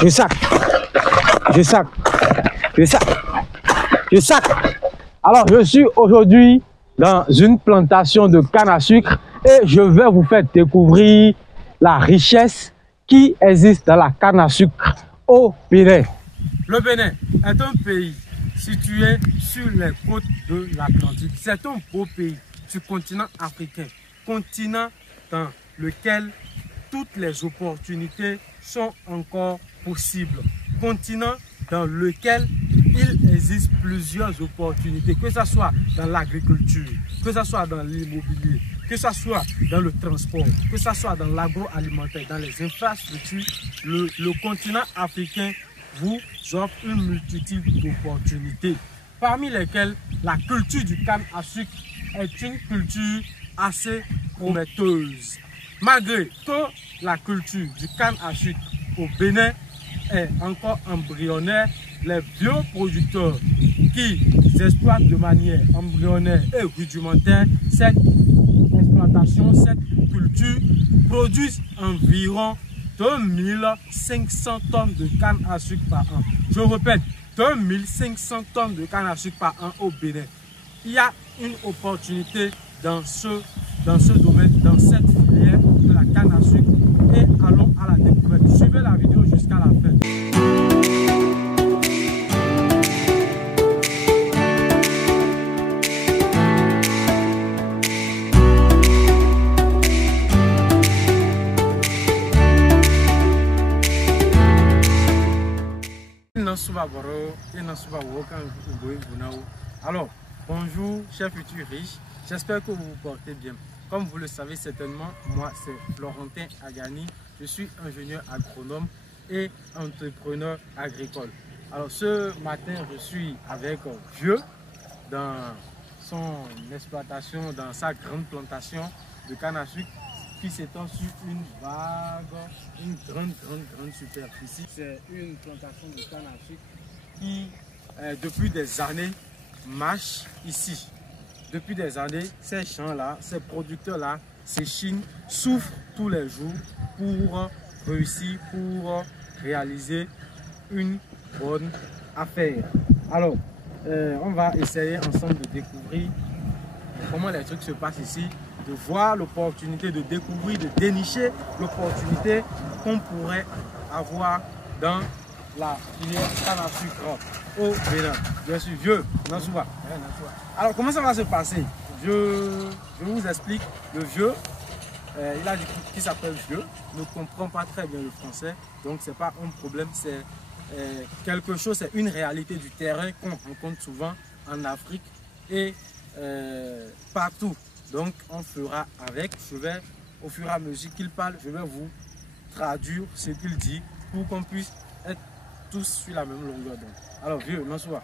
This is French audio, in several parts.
Je sac. Je sac. Je sac. Je sac. Alors, je suis aujourd'hui dans une plantation de canne à sucre et je vais vous faire découvrir la richesse qui existe dans la canne à sucre au Bénin. Le Bénin est un pays situé sur les côtes de l'Atlantique. C'est un beau pays du continent africain, continent dans lequel toutes les opportunités sont encore possibles, continent dans lequel il existe plusieurs opportunités, que ce soit dans l'agriculture, que ce soit dans l'immobilier, que ce soit dans le transport, que ce soit dans l'agroalimentaire, dans les infrastructures. Le continent africain vous offre une multitude d'opportunités, parmi lesquelles la culture du canne à sucre est une culture assez prometteuse. Malgré que la culture du canne à sucre au Bénin est encore embryonnaire, les vieux producteurs qui exploitent de manière embryonnaire et rudimentaire cette exploitation, cette culture, produisent environ 2500 tonnes de canne à sucre par an. Je répète, 2500 tonnes de canne à sucre par an au Bénin. Il y a une opportunité dans ce domaine, dans cette filière de la canne à sucre, et allons à la découverte. Suivez la vidéo jusqu'à la fin. Alors, bonjour chers futurs riches, j'espère que vous vous portez bien. Comme vous le savez certainement, moi c'est Florentin Agani, je suis ingénieur agronome et entrepreneur agricole. Alors ce matin je suis avec Vieux dans son exploitation, dans sa grande plantation de canne à sucre qui s'étend sur une grande superficie. C'est une plantation de canne à sucre qui depuis des années marche ici. Depuis des années, ces champs-là, ces producteurs-là, ces chines souffrent tous les jours pour réussir, pour réaliser une bonne affaire. Alors, on va essayer ensemble de découvrir comment les trucs se passent ici, de voir l'opportunité, de découvrir, de dénicher l'opportunité qu'on pourrait avoir dans la filière canne à sucre au Bénin. Je suis Vieux, Nansouba. Alors comment ça va se passer? Je vous explique. Le Vieux, il a dit qu'il s'appelle Vieux, ne comprend pas très bien le français, donc c'est pas un problème, c'est quelque chose, c'est une réalité du terrain qu'on rencontre souvent en Afrique et partout. Donc on fera avec, je vais au fur et à mesure qu'il parle, je vais vous traduire ce qu'il dit pour qu'on puisse être tous sur la même longueur d'onde. Alors Vieux, Nansouba.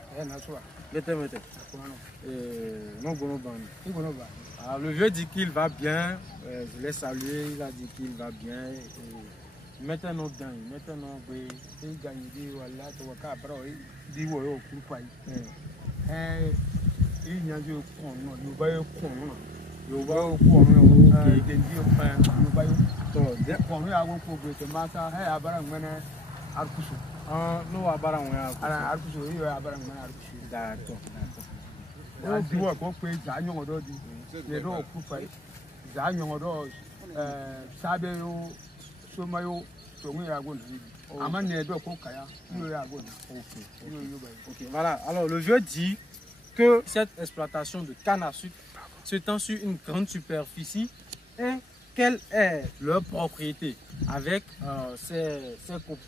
Alors, le Vieux dit qu'il va bien, je l'ai salué, il a dit qu'il va bien. Maintenant, voilà, alors le Vieux dit que cette exploitation de canne à sucre s'étend sur une grande superficie et quelle est leur propriété avec ses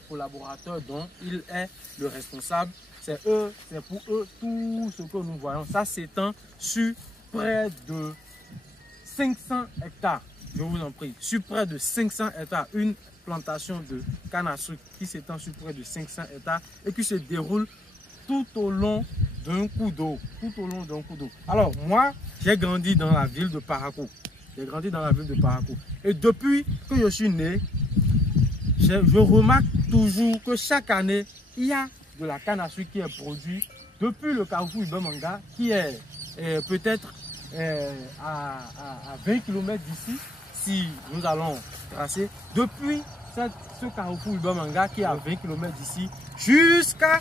collaborateurs dont il est le responsable. C'est pour eux tout ce que nous voyons. Ça s'étend sur près de 500 hectares. Je vous en prie, sur près de 500 hectares, une plantation de canne à sucre qui s'étend sur près de 500 hectares et qui se déroule tout au long d'un coup d'eau. Alors moi, j'ai grandi dans la ville de Parakou. Et depuis que je suis né, je remarque toujours que chaque année, il y a de la canne à sucre qui est produite depuis le carrefour Ibemanga, qui est peut-être à 20 km d'ici, si nous allons tracer. Depuis ce carrefour Ibamanga qui est à 20 km d'ici, jusqu'à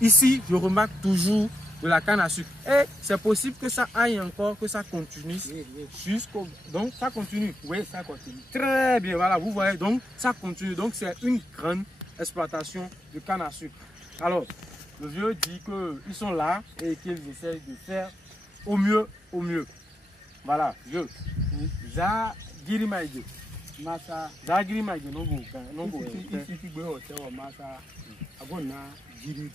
ici, je remarque toujours de la canne à sucre. Et c'est possible que ça aille encore, que ça continue jusqu'au... Donc ça continue. Oui, ça continue. Très bien, voilà, vous voyez, donc ça continue. Donc c'est une grande exploitation de canne à sucre. Alors, le vieux dit qu'ils sont là et qu'ils essaient de faire au mieux, au mieux. Voilà, vieux. Zagiri Maïge. Masa. Zagiri Maïge, non, non, ici, tu peux aussi avoir Masa. Agona, Giri,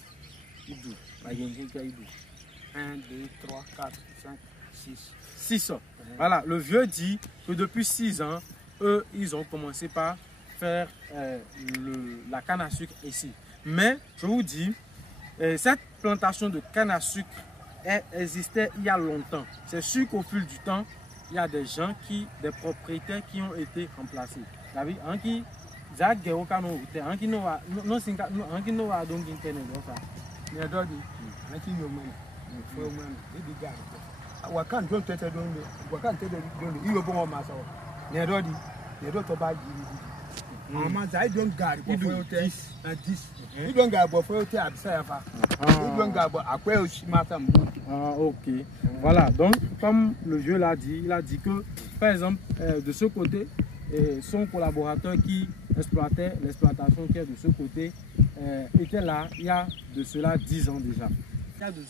Idou. 1, 2, 3, 4, 5, 6. 6 ans. Voilà, le vieux dit que depuis 6 ans, eux, ils ont commencé par faire la canne à sucre ici. Mais, je vous dis, cette plantation de canne à sucre existait il y a longtemps. C'est sûr qu'au fil du temps, il y a des gens des propriétaires qui ont été remplacés. Vous savez, un qui ok. Voilà, donc comme le vieux l'a dit, il a dit que, par exemple, de ce côté, son collaborateur qui exploitait l'exploitation qui est de ce côté était là il y a de cela 10 ans déjà.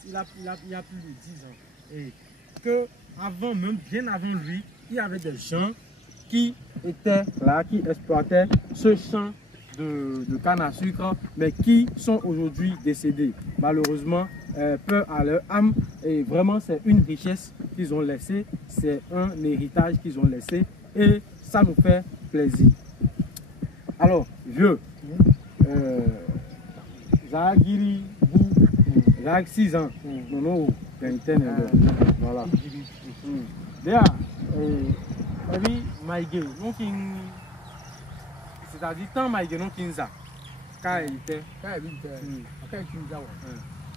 Il y a plus de 10 ans. Et que avant, même bien avant lui, il y avait des gens qui étaient là, qui exploitaient ce champ de canne à sucre, mais qui sont aujourd'hui décédés. Malheureusement, peu à leur âme. Et vraiment, c'est une richesse qu'ils ont laissée, c'est un héritage qu'ils ont laissé. Et ça nous fait plaisir. Alors, vieux, Zagiri, vous, Zag 6 ans, non, non, voilà. Déjà, Maïgé, c'est-à-dire tant Maïgé, non, Kinza, quand il était,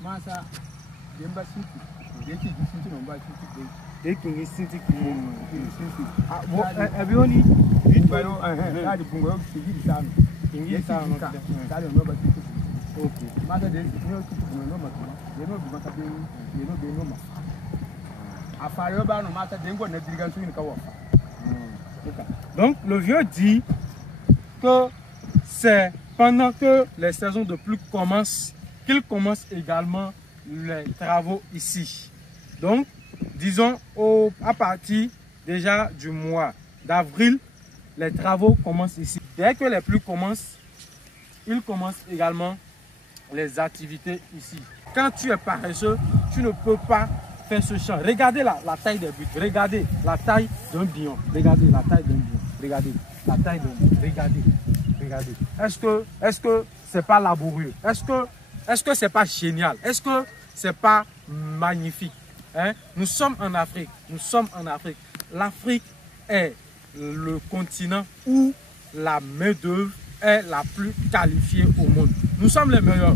Masa, Demba City, Deki City, Nomba City, Deki City, Abioni, Bungo, Bungo, San, ok. Masa de no donc le vieux dit que c'est pendant que les saisons de pluie commencent qu'il commence également les travaux ici. Donc disons à partir déjà du mois d'avril, les travaux commencent ici. Dès que les pluies commencent, il commence également les activités ici. Quand tu es paresseux, tu ne peux pas faire ce champ. Regardez la taille des buts, regardez la taille d'un bion, regardez la taille d'un bion, regardez la taille d'un bion, regardez. Est-ce que c'est pas laborieux? Est-ce que c'est pas génial? Est-ce que c'est pas magnifique? Hein? Nous sommes en Afrique, L'Afrique est le continent où la main-d'œuvre est la plus qualifiée au monde. Nous sommes les meilleurs,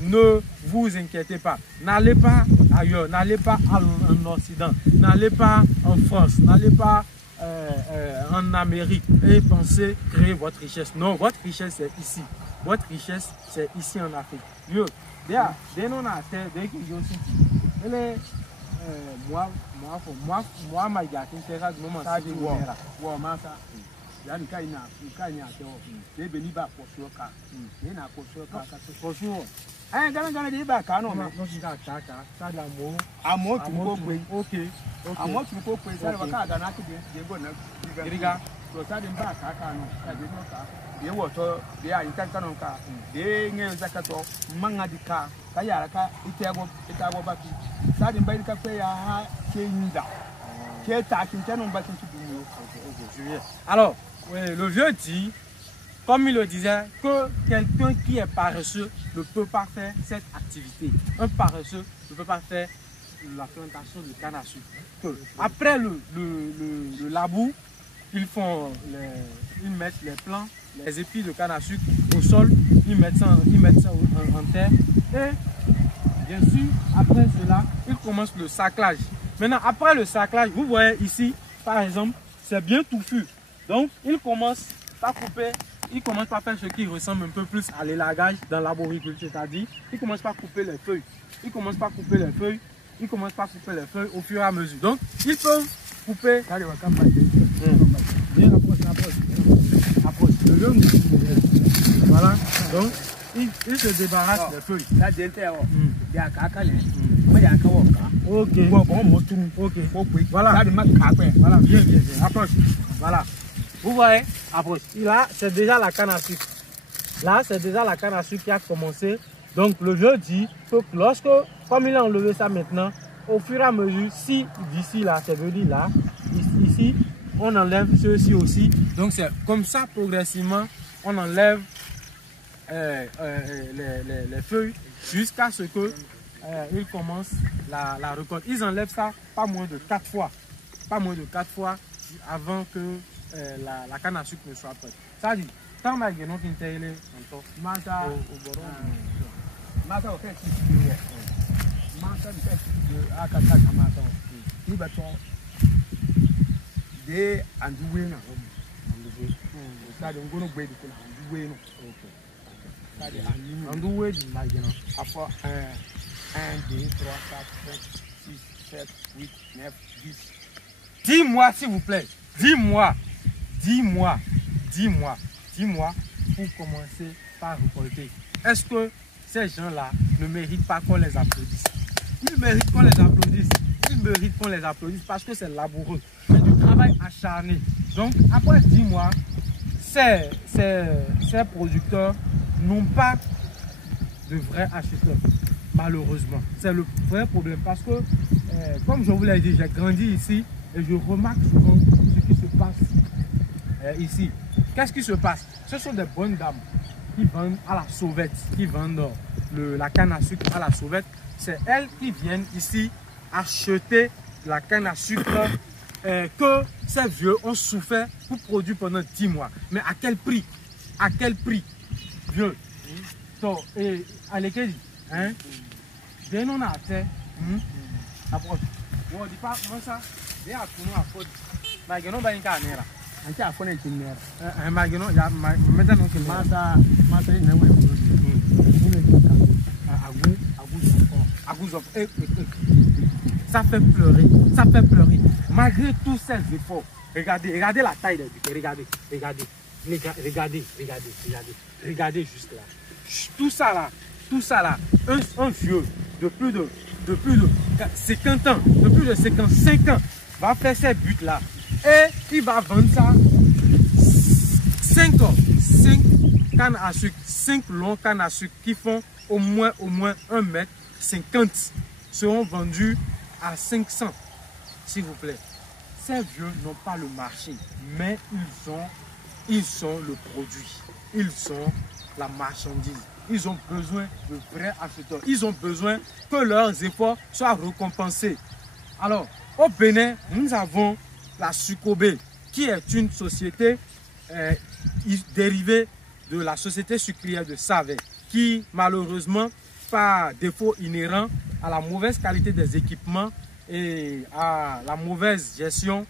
Ne vous inquiétez pas. N'allez pas ailleurs, n'allez pas en Occident, n'allez pas en France, n'allez pas en Amérique et pensez créer votre richesse. Non, votre richesse c'est ici. Votre richesse c'est ici en Afrique. Dès non à terre, dès que je suis moi, ma gars, qui fait ça, du moment yani kaina teo de beni ba koso ka na koso ka koso gana de ba ka no no singa ta da mo amo tu ko pe okay amo tu ko pe sa ba ka gana ki de go na riga so sa de ba ka no ka de no ka de wo to de a yin ka no ka de nge zakato manga di ka yara ka itago ba ki sa de ba ka pe ya ha ke nda ke ta kin tano ba kin tu alors oui, le vieux dit, comme il le disait, que quelqu'un qui est paresseux ne peut pas faire cette activité. Un paresseux ne peut pas faire la plantation de canne à sucre. Après le labour, ils mettent les plants, les épis de canne à sucre au sol, ils mettent ça en terre. Et bien sûr, après cela, ils commencent le saclage. Maintenant, après le saclage, vous voyez ici, par exemple, c'est bien touffu. Donc, il commence par couper. Il commence par faire ce qui ressemble un peu plus à l'élagage dans l'arboriculture, c'est-à-dire il commence par couper les feuilles. Il commence par couper les feuilles. Il commence par couper les feuilles au fur et à mesure. Donc, il peut couper. Bien, approche. Voilà. Donc, il se débarrasse des feuilles. Ok. Ok. Voilà. Voilà, bien. Approche. Voilà. Vous voyez, approche. Là, c'est déjà la canne à sucre. Là, c'est déjà la canne à sucre qui a commencé. Donc, le jeu dit que lorsque, comme il a enlevé ça maintenant, au fur et à mesure, si d'ici là, ça veut dire là, ici, on enlève ceux-ci aussi. Donc, c'est comme ça, progressivement, on enlève les feuilles jusqu'à ce que ils commencent la récolte. Ils enlèvent ça pas moins de 4 fois. Pas moins de 4 fois avant que la canne à sucre ne soit prête. Ça dit, tant que nous dis-moi s'il vous plaît, dis-moi pour commencer par récolter. Est-ce que ces gens-là ne méritent pas qu'on les applaudisse? Ils méritent qu'on les applaudisse. Ils méritent qu'on les applaudisse parce que c'est laboureux. C'est du travail acharné. Donc après 10 mois, ces producteurs n'ont pas de vrais acheteurs. Malheureusement. C'est le vrai problème parce que, comme je vous l'ai dit, j'ai grandi ici et je remarque souvent ce qui se passe ici. Qu'est-ce qui se passe? Ce sont des bonnes dames qui vendent à la sauvette, qui vendent la canne à sucre à la sauvette. C'est elles qui viennent ici acheter la canne à sucre que ces vieux ont souffert pour produire pendant 10 mois. Mais à quel prix? À quel prix? Vieux. Et à l'école, hein? Bien on a fait. Approche. On dit pas comment ça. Bien à tout à faute. Mais il y a une caméra. Un cas à fond est une mère. Un magasin, il y a maintenant que massa ça fait pleurer, ça fait pleurer. Malgré tous ces efforts, regardez la taille des buts, regardez juste là. Tout ça là, un vieux de plus de 50 ans, de plus de 55 ans, va faire ces buts là. Et il va vendre ça 5 cannes à sucre, 5 longs cannes à sucre qui font au moins 1,50 m seront vendus à 500, s'il vous plaît. Ces vieux n'ont pas le marché, mais ils ont le produit, ils ont la marchandise. Ils ont besoin de vrais acheteurs. Ils ont besoin que leurs efforts soient récompensés. Alors, au Bénin, nous avons la Sucobé, qui est une société dérivée de la société sucrière de Savet, qui malheureusement, par défaut inhérent à la mauvaise qualité des équipements et à la mauvaise gestion,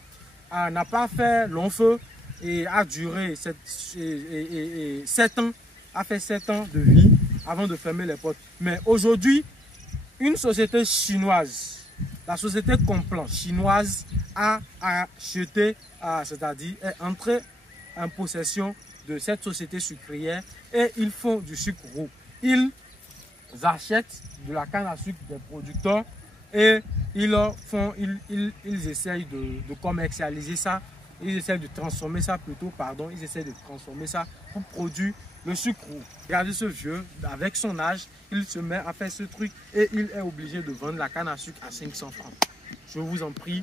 n'a pas fait long feu et a duré 7 ans, a fait 7 ans de vie avant de fermer les portes. Mais aujourd'hui, une société chinoise, la société Complan chinoise, a acheté, c'est-à-dire est entrée en possession de cette société sucrière et ils font du sucre roux. Ils achètent de la canne à sucre des producteurs et ils essayent de commercialiser ça. Ils essaient de transformer ça ils essaient de transformer ça pour produire le sucre roux. Regardez ce vieux, avec son âge, il se met à faire ce truc et il est obligé de vendre la canne à sucre à 500 francs. Je vous en prie,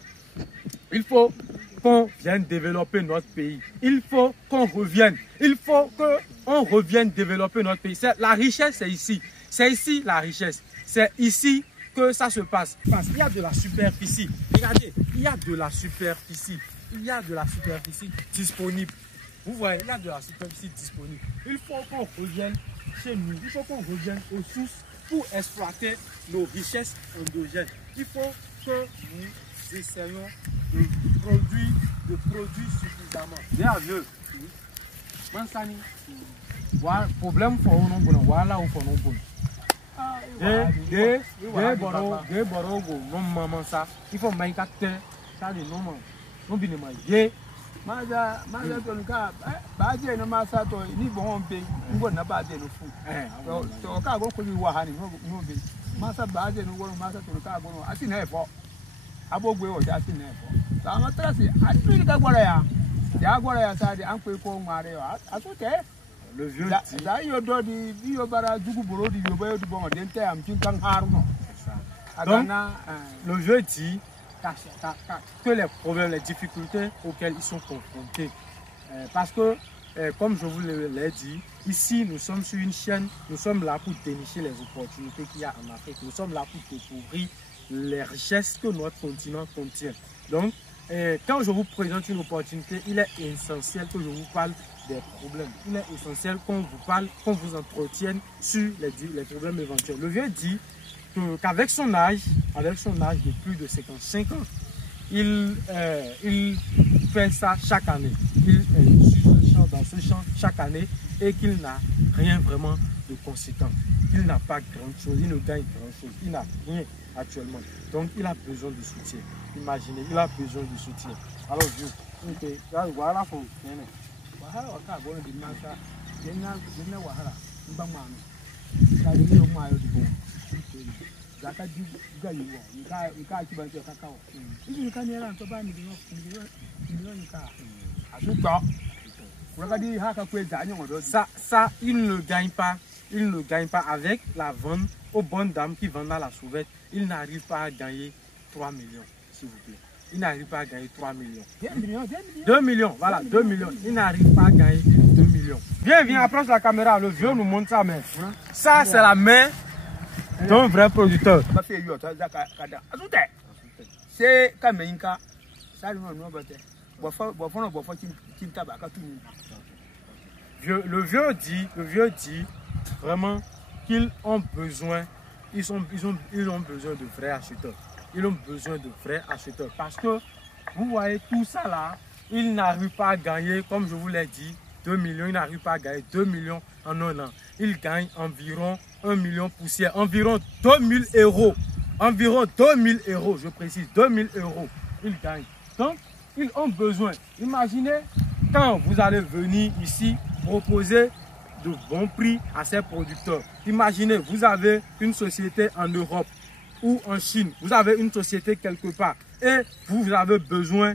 il faut qu'on vienne développer notre pays. Il faut qu'on revienne. Il faut qu'on revienne développer notre pays. La richesse, c'est ici. C'est ici la richesse. C'est ici que ça se passe. Parce qu'il y a de la superficie. Regardez, il y a de la superficie. Il y a de la superficie disponible. Vous voyez, il y a de la superficie disponible. Il faut qu'on revienne chez nous. Il faut qu'on revienne aux sources pour exploiter nos richesses endogènes. Il faut que nous essayons de produire suffisamment. Bien vieux. Mansani. Voilà problème pour nous bon voilà ou pour nous bon. De borogo non maman ça. Il faut manger acteur ça de non non bien manger. Maza to nka ba je no masa to ni bon be ngo na ba je no fu to ka go ko ni wa hani no be masa ba je no go masa to ka go no asi na efo abogwe o ja asi na efo ta ma trasi ati ka gbora ya gbora ya sa de an pe ko ngare yo asote le vieux dit da yo do di bi yo bara jugu boro di yo ba yo di bon de nte am tin kan haru no donc le vieux dit que les problèmes, les difficultés auxquelles ils sont confrontés. Parce que, comme je vous l'ai dit, ici nous sommes sur une chaîne, nous sommes là pour dénicher les opportunités qu'il y a en Afrique. Nous sommes là pour découvrir les richesses que notre continent contient. Donc, quand je vous présente une opportunité, il est essentiel que je vous parle des problèmes. Il est essentiel qu'on vous parle, qu'on vous entretienne sur les problèmes éventuels. Le vieux dit qu'avec son âge de plus de 55 ans, il fait ça chaque année. Il est dans ce champ chaque année et qu'il n'a rien vraiment de conséquent. Il n'a pas grand-chose, il ne gagne grand-chose, il n'a rien actuellement. Donc il a besoin de soutien. Imaginez, il a besoin de soutien. Alors voilà, Zaka juga yiwo nka kibanto kakao ili kamera nto ba milioni ka asuka kuragadi haka kweza anyodo ça il ne gagne pas avec la vente aux bonnes dames qui vendent à la sauvette. Il n'arrive pas à gagner 3 millions s'il vous plaît. Il n'arrive pas à gagner 3 millions. 2 millions, voilà, 2 millions. Il n'arrive pas à gagner 2 millions. Viens, approche la caméra, le vieux nous montre sa main. Ça, c'est la main d'un vrai producteur. C'est Kamenka. Le vieux dit vraiment qu'ils ont besoin, ils ont besoin de vrais acheteurs. Ils ont besoin de vrais acheteurs parce que vous voyez tout ça là, ils n'arrivent pas à gagner, comme je vous l'ai dit, 2 millions, ils n'arrivent pas à gagner 2 millions en un an. Ils gagnent environ 1 million poussière, environ 2000 euros. Environ 2000 euros, je précise, 2000 euros. Ils gagnent. Donc, ils ont besoin. Imaginez quand vous allez venir ici proposer de bons prix à ces producteurs. Imaginez, vous avez une société en Europe ou en Chine, vous avez une société quelque part et vous avez besoin,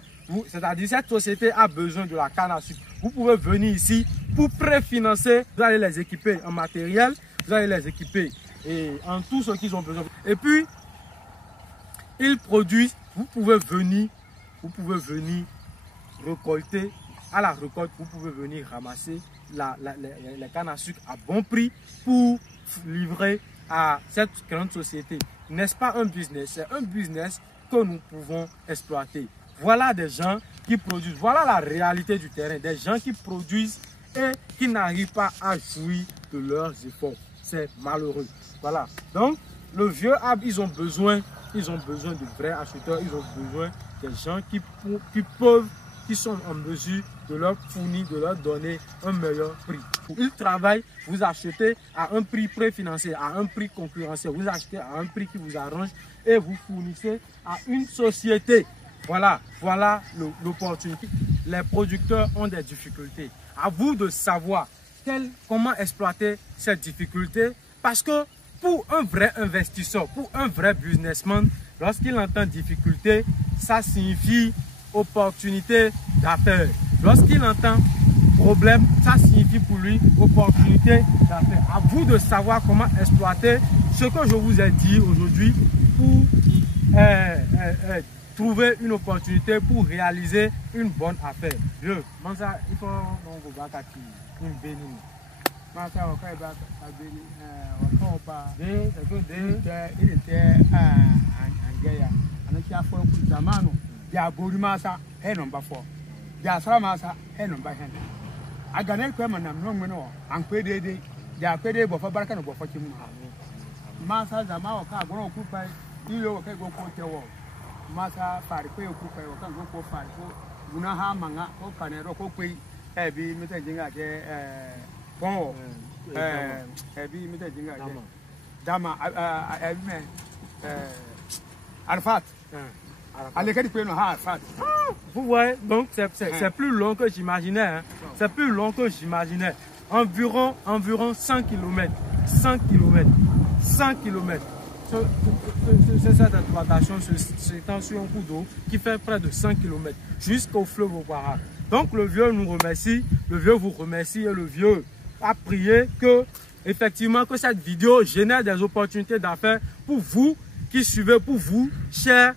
c'est-à-dire cette société a besoin de la canne à sucre. Vous pouvez venir ici pour préfinancer, vous allez les équiper en matériel, vous allez les équiper et en tout ce qu'ils ont besoin. Et puis, ils produisent, vous pouvez venir récolter, à la récolte, vous pouvez venir ramasser les cannes à sucre à bon prix pour livrer à cette grande société. N'est-ce pas un business? C'est un business que nous pouvons exploiter. Voilà des gens qui produisent, voilà la réalité du terrain, des gens qui produisent et qui n'arrivent pas à jouir de leurs efforts. C'est malheureux. Voilà. Donc, le vieux arbre, ils ont besoin de vrais acheteurs, ils ont besoin des gens qui sont en mesure de leur fournir, de leur donner un meilleur prix. Ils travaillent, vous achetez à un prix préfinancé, à un prix concurrentiel, vous achetez à un prix qui vous arrange et vous fournissez à une société. Voilà l'opportunité. Les producteurs ont des difficultés. À vous de savoir comment exploiter cette difficulté parce que pour un vrai investisseur, pour un vrai businessman, lorsqu'il entend difficulté, ça signifie opportunité d'affaires. Lorsqu'il entend problème, ça signifie pour lui opportunité d'affaires. À vous de savoir comment exploiter ce que je vous ai dit aujourd'hui pour trouver une opportunité pour réaliser une bonne affaire. Il faut une bénie. Ya bori masa he number 4 ya sara masa he number 10 agane ko ma nam no no an kwedede ya kwede bo fa baraka no bo fa kimu masa za ma o ka agoro ku pa ilo ka go ko tewo masa fari ko ku pa o ka go ko fari ko guna ha manga ko kanero ko pe Ebi mita jinga ke bon ebi mita jinga ke dama ebi me Arafat. Vous voyez, donc c'est plus long que j'imaginais. Hein. C'est plus long que j'imaginais. Environ 100 km. 100 km. 100 km. C'est cette exploitation s'étend sur un cours d'eau qui fait près de 100 km jusqu'au fleuve Okwara. Donc le vieux nous remercie, le vieux vous remercie et le vieux a prié que effectivement que cette vidéo génère des opportunités d'affaires pour vous qui suivez, pour vous, chers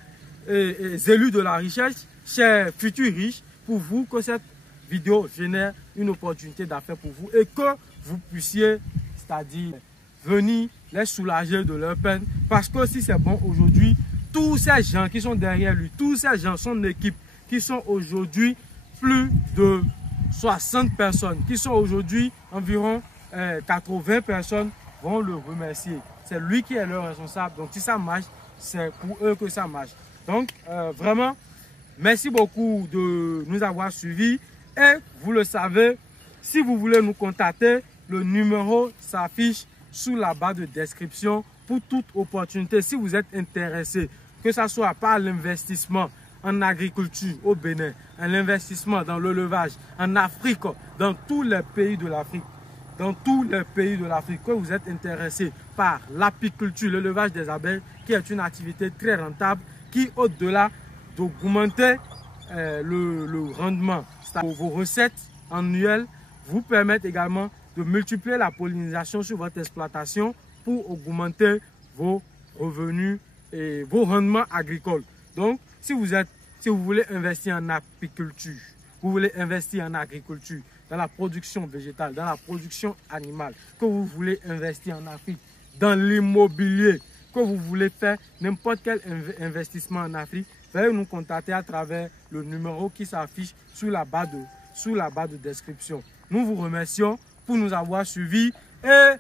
élus de la richesse, chers futurs riches, pour vous que cette vidéo génère une opportunité d'affaires pour vous et que vous puissiez, c'est-à-dire venir les soulager de leur peine. Parce que si c'est bon aujourd'hui, tous ces gens qui sont derrière lui, tous ces gens, son équipe, qui sont aujourd'hui plus de 60 personnes, qui sont aujourd'hui environ 80 personnes, vont le remercier. C'est lui qui est leur responsable. Donc si ça marche, c'est pour eux que ça marche. Donc vraiment, merci beaucoup de nous avoir suivis. Et vous le savez, si vous voulez nous contacter, le numéro s'affiche sous la barre de description pour toute opportunité. Si vous êtes intéressé, que ce soit par l'investissement en agriculture au Bénin, un investissement dans l'élevage en Afrique, dans tous les pays de l'Afrique, que vous êtes intéressé par l'apiculture, l'élevage des abeilles, qui est une activité très rentable, qui au-delà d'augmenter le rendement, vos recettes annuelles, vous permettent également de multiplier la pollinisation sur votre exploitation pour augmenter vos revenus et vos rendements agricoles. Donc, si vous voulez investir en apiculture, vous voulez investir en agriculture, dans la production végétale, dans la production animale, que vous voulez investir en Afrique, dans l'immobilier, que vous voulez faire n'importe quel investissement en Afrique, veuillez nous contacter à travers le numéro qui s'affiche sous la barre de description. Nous vous remercions pour nous avoir suivis et